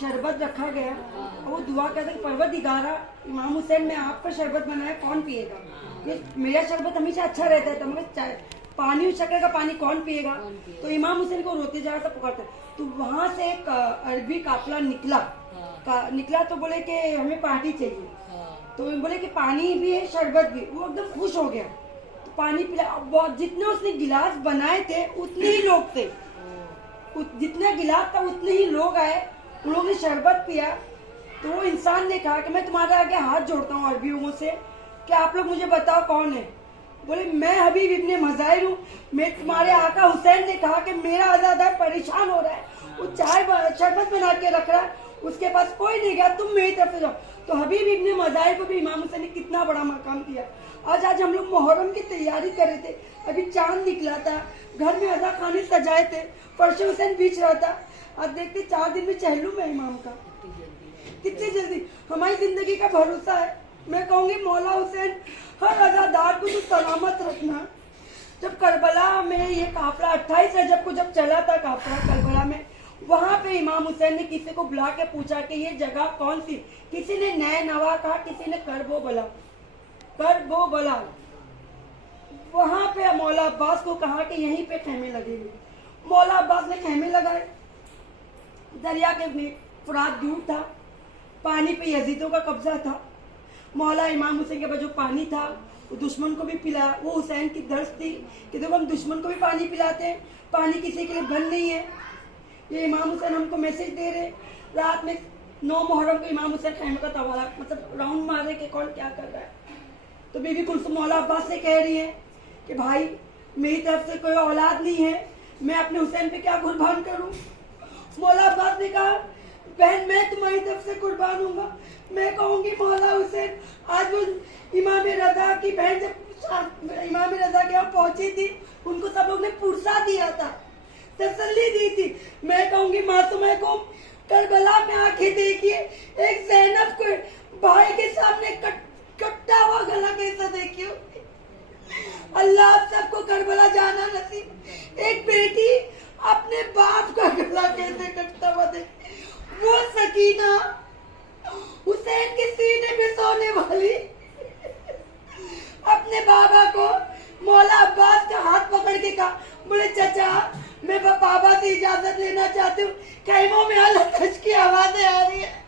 शरबत रखा गया और वो दुआ कहते हैं परवरदिगारा इमाम हुसैन ने आपका शरबत बनाया, कौन पिएगा? ये मेरा शरबत हमेशा अच्छा रहता है, तो मगर पानी शक्कर का पानी कौन पिएगा? तो इमाम हुसैन को रोते जा रहा था, पुकारते। तो वहां से एक अरबी काफिला निकला तो बोले कि हमें पार्टी चाहिए। तो बोले कि पानी भी है शरबत भी। वो एकदम खुश हो गया, तो पानी पिला। जितने उसने गिलास बनाए थे उतने ही लोग थे, जितना गिलास था उतने ही लोग आए, उन लोगों ने शरबत पिया। तो वो इंसान ने कहा कि मैं तुम्हारे आगे हाथ जोड़ता हूँ अरबियों से कि आप लोग मुझे बताओ कौन है। बोले मैं हबीब इब्ने मज़ाहिर हूँ। मैं तुम्हारे आका हुसैन ने कहा कि मेरा आज़ादार परेशान हो रहा है, वो चाय शरबत बना के रख रहा है, उसके पास कोई नहीं गया, तुम मेरी तरफ से जाओ। तो हबीब इब्ने मज़ाहिर को भी इमाम हुसैन ने कितना बड़ा मकाम दिया। आज हम लोग मुहर्रम की तैयारी कर रहे थे, अभी चांद निकला था, घर में अज़ा खाने सजाए थे, फर्श हुसैन बीच रहा था। आज देखते 4 दिन में चहलू में इमाम का, कितनी जल्दी। हमारी जिंदगी का भरोसा है। मैं कहूँगी मौला हुसैन हर अज़ादार को तो सलामत रखना। जब करबला में ये काफिला 28 रजब को जब चला था काफिला करबला में, वहाँ पे इमाम हुसैन ने किसी को बुला के पूछा कि ये जगह कौन सी? किसी ने नए नवा कहा, किसी ने करबो बला। वहाँ पे मौला अब्बास को कहा कि यहीं पे खेमे लगेंगे। मौला अब्बास ने खेमे लगाए। दरिया के फुरात दूर था, पानी पे यजीदों का कब्जा था। मौला इमाम हुसैन के पास जो पानी था वो दुश्मन को भी पिलाया। वो हुसैन की दर्द थी कि देखो हम दुश्मन को भी पानी पिलाते हैं, पानी किसी के लिए बंद नहीं है। ये इमाम हुसैन हमको मैसेज दे रहे। रात में 9 मुहर्रम को इमाम हुसैन खेमे का तवाला मतलब राउंड मारे कि कौन क्या कर रहा है। तो बीबी कुलसुम मौला अब्बास से कह रही है कि भाई मेरी तरफ से कोई औलाद नहीं है, मैं अपने हुसैन पे क्या कुर्बान करूं? मौला अब्बास ने कहा बहन मैं तुम्हारी तरफ से कुर्बान हूँगा। मैं कहूँगी मौला हुसैन, आज वो इमाम रजा की बहन जब इमाम रजा के यहाँ पहुंची थी, उनको सब लोग ने पुरसा दिया था, तसल्ली दी थी। मैं कहूँगी मासूमा को करबला में आके देखिए, एक ज़ैनब को भाई के सामने कटा हुआ गला कैसा देखियो। अल्लाह आप सबको करबला जाना नसीब। एक बेटी अपने बाप का गला कैसे कटता हुआ देख, वो सकीना हुसैन के सीने पे सोने वाली अपने बाबा को मौला अब्बास का हाथ पकड़ के कहा, बोले चाचा मैं बाबा से इजाजत लेना चाहती हूँ, खेमों में अलग की आवाजें आ रही है,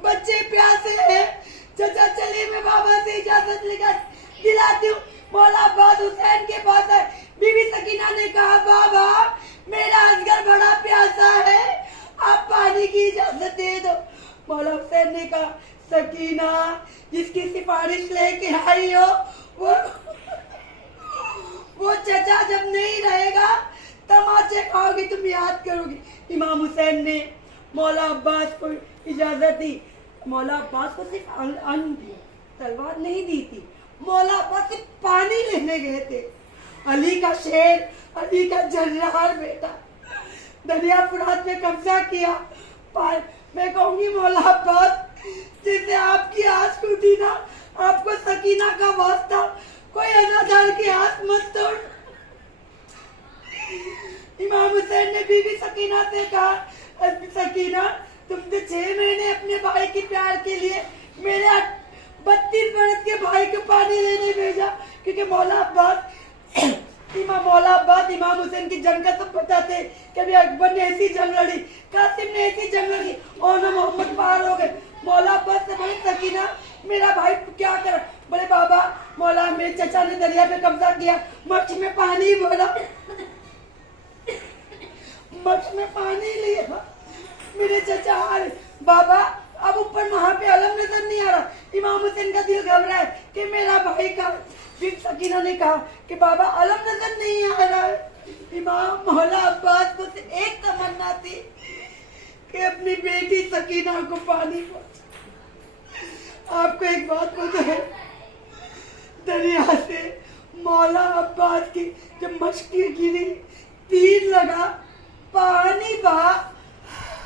बच्चे प्यासे हैं, चाचा चलिए मैं बाबा से इजाजत लेकर दिलाती हूँ। मौला अब्बास हुसैन के पास है। बीबी सकीना ने कहा बाबा मेरा असगर बड़ा प्यासा है, आप पानी की इजाजत दे दो। मौला हुसैन ने कहा सकीना जिसकी सिफारिश लेके आई हो वो चचा जब नहीं रहेगा तमाचे खाओगी, तुम याद करोगी। इमाम हुसैन ने मौला अब्बास को इजाजत दी। मौला अब्बास को सिर्फ अन्न दी, तलवार नहीं दी थी। मौला अब्बास सिर्फ पानी लेने गए थे। अली का शेर, अली का जर्रार बेटा दरिया फुरात में कब्जा किया। मैं कहूंगी मौला अब्बास जिसे आपकी आस टूटी ना, आपको सकीना का वास्ता, कोई अज़ादार की आस मत तोड़। इमाम हुसैन ने बीबी सकीना से कहा सकीना तुमने 6 महीने अपने भाई के प्यार के लिए मेरे 32 बरस के भाई को पानी लेने भेजा, क्योंकि मौला अब्बास इमाम हुसैन की जंग का सब बताते कि अभी अकबर ने ऐसी जंग लड़ी, कासिम ने ऐसी जंग लड़ी और ना मोहम्मद बाहर हो गए। मौला अब्बास से बोले सकीना मेरा भाई क्या कर? बोले बाबा मौला मेरे चचा ने दरिया पे कब्जा किया, मक्ष में पानी भरा, मक्ष में पानी लिया, मेरे चचा आ रहे। बाबा अब ऊपर वहां पे अलम नजर नहीं आ रहा। इमाम हुसैन का दिल घबरा है कि मेरा भाई का। फिर सकीना ने कहा कि बाबा अलम नजर नहीं आ रहा है। इमाम मौला अब्बास को एक तमन्ना थी कि अपनी बेटी सकीना को पानी पहुंचा। आपको एक बात पता है, दरिया से मौला अब्बास की जब मशकी गिरी, तीर लगा, पानी बहा,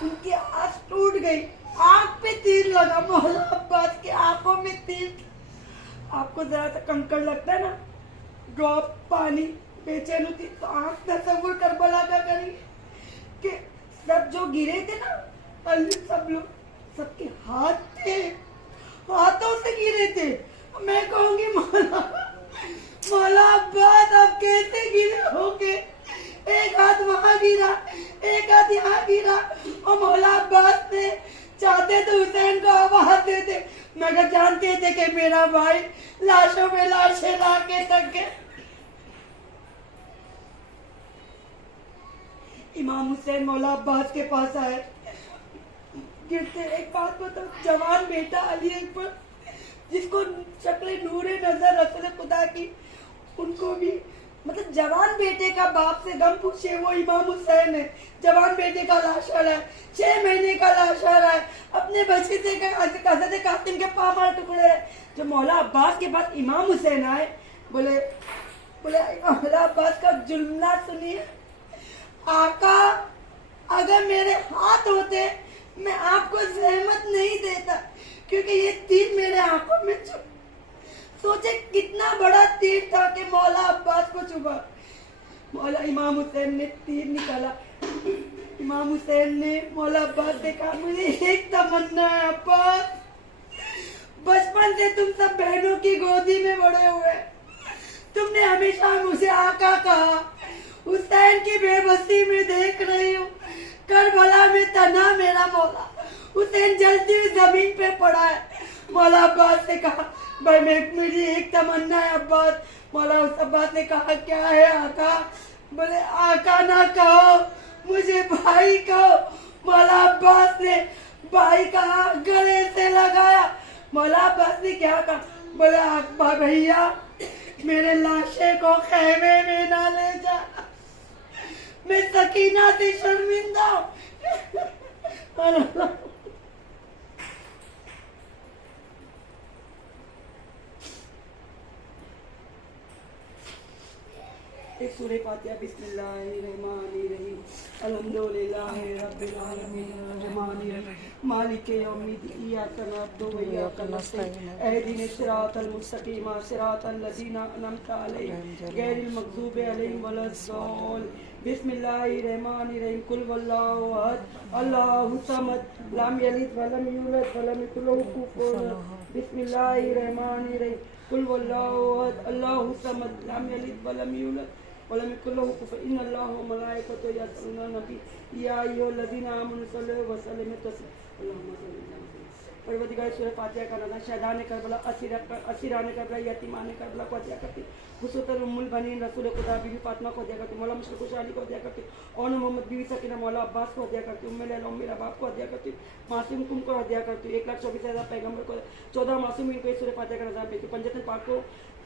उनकी आंख टूट गई, आंख पे तीर लगा। मौला अब्बास की आंखों में तीर। आपको जरा सा कंकड़ लगता है ना, ड्रॉप पानी, बेचैन होती, तो आंख तस्वुर करबला का करेंगे कि सब जो गिरे थे ना सब लोग, सबके हाथ थे, हाथों से गिरे थे। मैं कहूंगी मौला मौला अब्बास अब कैसे गिरे होंगे, एक हाथ वहां गिरा, एक हाथ यहाँ गिरा, और मौला अब्बास ने चाहते तो हुसैन को आवाज देते, मगर जानते थे कि मेरा भाई लाशों में लाशें ला के सके। इमाम हुसैन मौला अब्बास के पास आए, गिरते, एक बात बताओ, जवान बेटा अली अकबर जिसको शक्ल नूरे नजर रसूल खुदा की, उनको भी मतलब जवान बेटे का बाप से गम पूछे वो इमाम हुसैन है। जवान बेटे का लाशा है, 6 महीने का लाशा है, अपने बच्चे से हज़रत कासिम के पामाल टुकड़े है। जो मौला अब्बास के पास इमाम हुसैन आए, बोले मौला अब्बास का जुल्म सुनिए, आका अगर मेरे हाथ होते मैं आपको जहमत नहीं देता, क्योंकि ये तीर मेरे आंखों में चुभ। सोचे कितना बड़ा तीर था कि मौला अब्बास को चुभा। मौला इमाम हुसैन ने तीर निकाला, इमाम हुसैन ने मौला अब्बास से कहा, मुझे एक तमन्ना है अब्बास, बचपन से तुम सब बहनों की गोदी में बड़े हुए, तुमने हमेशा मुझे आका कहा, हुसैन की बेबसी में देख रही हूँ, करबला में तना मेरा मौला, हुसैन जल्दी जमीन पे पड़ा है। मौला अब्बास ने कहा, भाई मेरी एक तमन्ना है अब्बास। मौला अब्बास ने कहा, क्या है आका? बोले आका ना कहो, मुझे भाई कहो। मौला अब्बास ने भाई कहा, गले से लगाया। मौला अब्बास ने क्या कहा? बोले भैया मेरे लाशे को खेमे में ना ले जा, मैं सकीना से शर्मिंदा हूं। एक सूरह फातिहा, बिस्मिल्लाहिर्रहमानिर्रहीम, अल्हम्दुलिल्लाहि रब्बिल आलमीन, अर्रहमानिर रहीम, मालिकि यौमिद्दीन, इय्याका नअबुदु व इय्याका नस्तईन, इहदिनस सिरातल मुस्तकीम, सिरातल लज़ीना अनअमता अलैहिम, गैरिल मग़ज़ूबि अलैहिम वलद्दॉलिन। बिस्मिल्लाहिर्रहमानिर्रहीम, कुल वल्लाहु अहद, अल्लाहु समद, लम यलिद वलम यूलद वलम यकुल लहू कुफुवन अहद। बिस्मिल्लाहिर्रहमानिर्रहीम, कुल वल्लाहु अहद, अल्लाहु समद, लम यलिद वलम यूलद वलम यकुल लहू कुफुवन अहद। इन्नल्लाह व मलाइकतहु यसल्लूना अलन नबी, या अय्युहल्लज़ीना आमनु सल्लु व सल्लिमू तस्लीमा। अल्लाहुम्मा सल्लि अला मुहम्मद। परवरदिगार सूरह फातिहा का नाज़िल, शहदान करबला, असीरान करबला, यतीमान करबला को अता करती, खुसूसन उम्मुल बनीन रसूल खुदा बीबी फातिमा को दिया करती, मौला मुशरिक कुशाली को दिया करती, और मोहम्मद बीवी सकीना मौला अब्बास को दिया करती, उम्मे लैला उम्मे रबाब को दिया करती, मासूम कुम को दिया करती, 1,24,000 पैगंबर को, 14 मासूमीन को सूरह फातिहा का नज़ारा पेश, पंजतन पाक को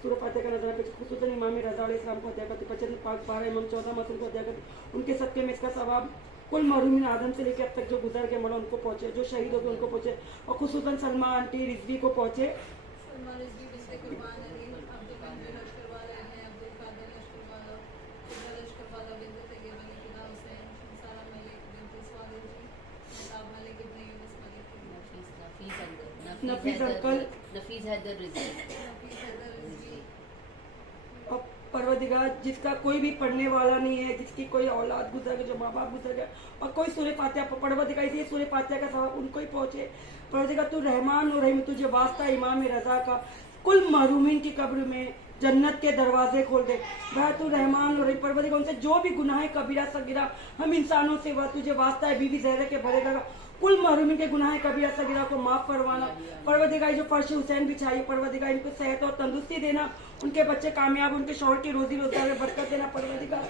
सूरह फातिहा का नज़ारा पेश, खुसूसन इमाम रज़ा अलैहि सलाम को दिया करती, 55 पाक 12 इमाम 14 मासूम को दिया करती। उनके सदक़े में इसका सवाब कुल महरूमीन आदम से लेकर अब तक जो गुजर के मौला उनको पहुंचे, जो शहीद हो गए उनको पहुंचे, और खुसूसन सलमा आंटी रिजवी को पहुंचे। और परवरदिगार जिसका कोई भी पढ़ने वाला नहीं है, जिसकी कोई औलाद गुजर गए, जो माँ बाप गुजर गए, और कोई सूरह फातिहा परवरदिगार इसलिए सूरह फातिहा का सवाब उनको ही पहुंचे। परवरदिगार तू रहमान और रहीम, तुझे वास्ता इमाम रजा का कुल महरूमीन की कब्र में जन्नत के दरवाजे खोल दे। वह तू रहमान और रहीम, परवरदिगार उनसे जो भी गुनाह कबीरा सगीरा हम इंसानों से, वह तुझे वास्ता है बीवी ज़हरा के भरे लगा, कुल महरूमीन के गुनाह कबीरा सगीरा को माफ करवाना। परवरदिगार जो फर्श हुसैन भी चाहिए, परवरदिगार इनको सेहत और तंदुरुस्ती देना, उनके बच्चे कामयाब, उनके शौहर की रोजी रोजगार में बरकत देना। परवरदिगार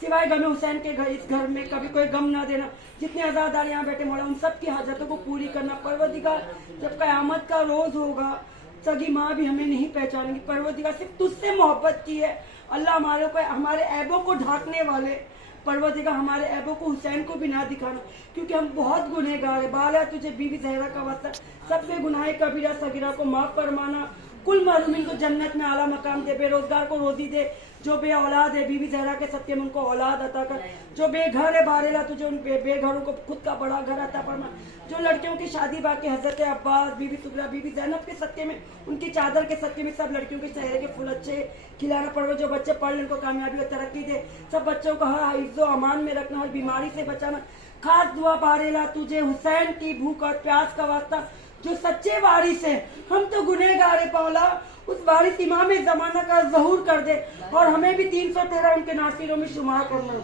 सिवाय गम हुसैन के घर, इस घर में कभी कोई गम ना देना। जितने आज़ादार यहाँ बैठे मौला उन सब की हाजतों को पूरी करना। परवरदिगार जब क़यामत का रोज होगा, सगी माँ भी हमें नहीं पहचानेंगी। परवरदिगार सिर्फ तुझसे मोहब्बत की है अल्लाह, हमारे को हमारे ऐबों को ढांकने वाले, परवरदिगार हमारे ऐबों को हुसैन को भी ना दिखाना, क्योंकि हम बहुत गुनहगार है। बाला तुझे बीवी ज़हरा का वास्ता सबसे गुनाह कबीरा सगीरा को माफ फरमाना। कुल महरूमीन को जन्नत में आला मकाम दे, बेरोजगार को रोजी दे, जो बे औलाद है बीवी ज़हरा के सत्य में उनको औलाद अता कर, जो बेघर है बारेला तुझे उन बेघरों को खुद का बड़ा घर अता फरमा, जो लड़कियों की शादी बाकी हजरत अब्बास बीवी सुगरा बीवी ज़ैनब के सत्य में, उनकी चादर के सत्य में सब लड़कियों के चेहरे के फूल अच्छे खिलाना। पड़ो जो बच्चे पढ़ लें उनको कामयाबी और तरक्की दे, सब बच्चों को हर हिफ्ज़ो अमान में रखना, हर बीमारी से बचाना, खास दुआ बारेला तुझे हुसैन की भूख और प्यास का वास्ता जो सच्चे वारिस है। हम तो गुनहगार है मौला, उस वारिस इमाम जमाना का ज़हूर कर दे और हमें भी 313 उनके नासिरों में शुमार करना।